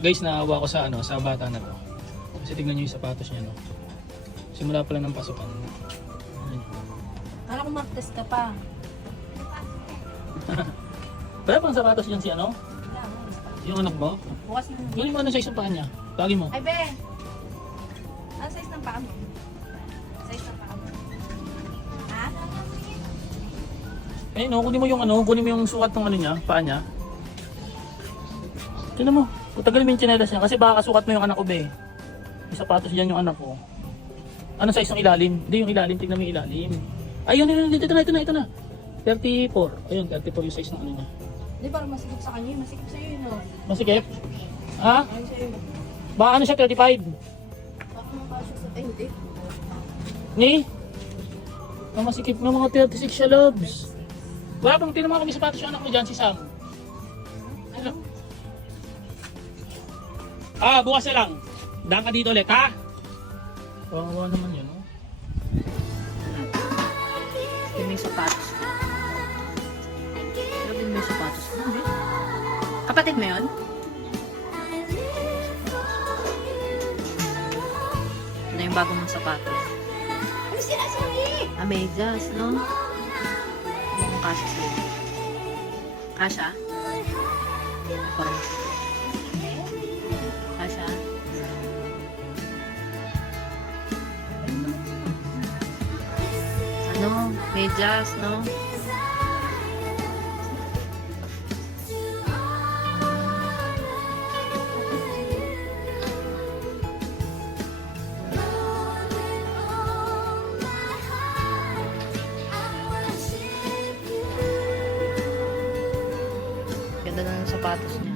Guys, naawa ko sa ano, sa bata na to. Kasi tingnan niyo yung sapatos niya, no. Simula pala ng pasukan. Ayun. Kala ko mag-test ka pa. Wala pang sapatos niyan si ano? Wala mo. Yung anak mo? Bukas na. Kunin mo ano size ng paa niya. Tagi mo. Ay, be! Ano size ng paa mo? Size ng paa mo? Ha? Eh no, kunin mo yung ano, kunin mo yung sukat ng ano niya, paa niya. Tingnan mo, tagalin mo yung tsinelas niya kasi baka kasukat mo yung anak ko be. Yung sapatos diyan yung anak ko. Ano size ng ilalim? Hindi yung ilalim, tingnan mo yung ilalim. Ayun, ito na. 34. Ayun, 34 yung size ng ano niya. Hindi, parang masikip sa kanya. Masikip sa'yo yun, no? Masikip? Ha? Ayun sa'yo. Baka ano siya, 35? Baka makasya sa... Ay, hindi. Ni? Ang masikip na mga 36 siya, loves. Wala bang tinama kami sapatos yung anak mo dyan, si Sam? Ano? Bukas na lang. Daan ka dito ulit, ha? Kawawa naman yun, no? Yung may sapatos. Yung may sapatos. Hindi. Kapatid mo yun? Ano yung bago mong sapatos? Ano sinasabi? Amegas, no? Ano kung kasha sa'yo? Kasha? Parang... Kasha? Ano? Medyas, no? Ganda na ng sapatos niya.